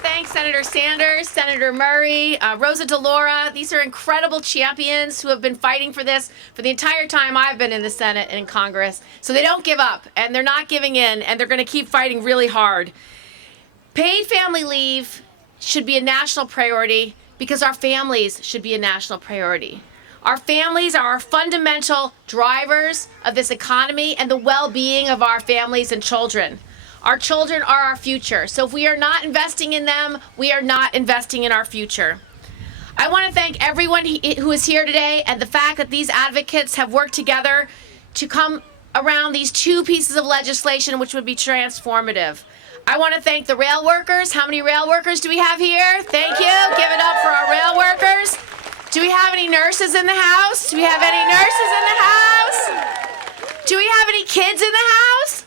thank Senator Sanders, Senator Murray, Rosa DeLauro. These are incredible champions who have been fighting for this for the entire time I've been in the Senate and in Congress. So they don't give up, and they're not giving in, and they're going to keep fighting really hard. Paid family leave should be a national priority because our families should be a national priority. Our families are our fundamental drivers of this economy and the well-being of our families and children. Our children are our future. So if we are not investing in them, we are not investing in our future. I want to thank everyone who is here today, and the fact that these advocates have worked together to come around these two pieces of legislation which would be transformative. I want to thank the rail workers. How many rail workers do we have here? Thank you. Give it up for our rail workers. Do we have any nurses in the house? Do we have any nurses in the house? Do we have any kids in the house?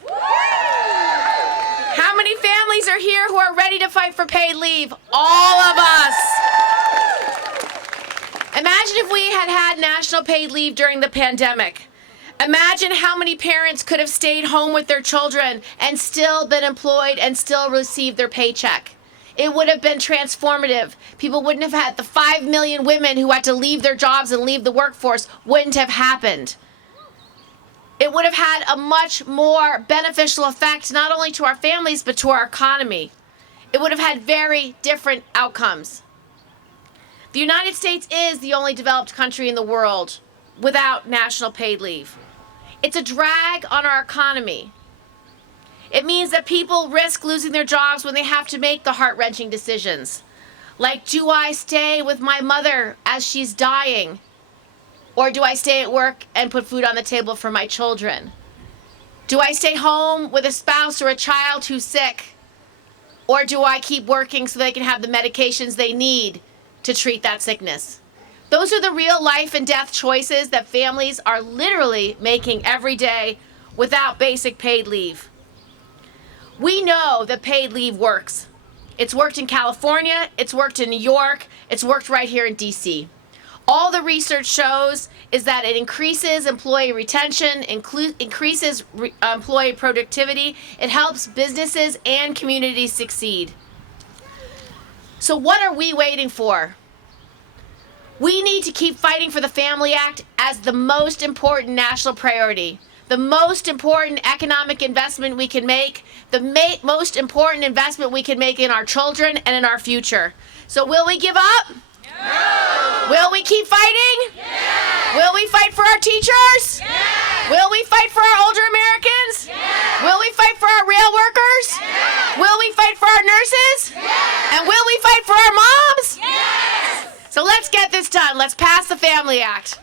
How many families are here who are ready to fight for paid leave? All of us. Imagine if we had had national paid leave during the pandemic. Imagine how many parents could have stayed home with their children and still been employed and still received their paycheck. It would have been transformative. People wouldn't have had the 5 million women who had to leave their jobs and leave the workforce wouldn't have happened. It would have had a much more beneficial effect, not only to our families, but to our economy. It would have had very different outcomes. The United States is the only developed country in the world without national paid leave. It's a drag on our economy. It means that people risk losing their jobs when they have to make the heart-wrenching decisions. Like, do I stay with my mother as she's dying? Or do I stay at work and put food on the table for my children? Do I stay home with a spouse or a child who's sick? Or do I keep working so they can have the medications they need to treat that sickness? Those are the real life and death choices that families are literally making every day without basic paid leave. We know that paid leave works. It's worked in California, it's worked in New York, it's worked right here in DC. All the research shows is that it increases employee retention, increases employee productivity, it helps businesses and communities succeed. So what are we waiting for? We need to keep fighting for the Family Act as the most important national priority, the most important economic investment we can make, the most important investment we can make in our children and in our future. So will we give up? No. Will we keep fighting? Yes. Will we fight for our teachers? Yes. Will we fight for our older Americans? Yes. Will we fight for our rail workers? Yes. Will we fight for our nurses? Yes. And will we fight for our moms? Yes. So let's get this done. Let's pass the Family Act.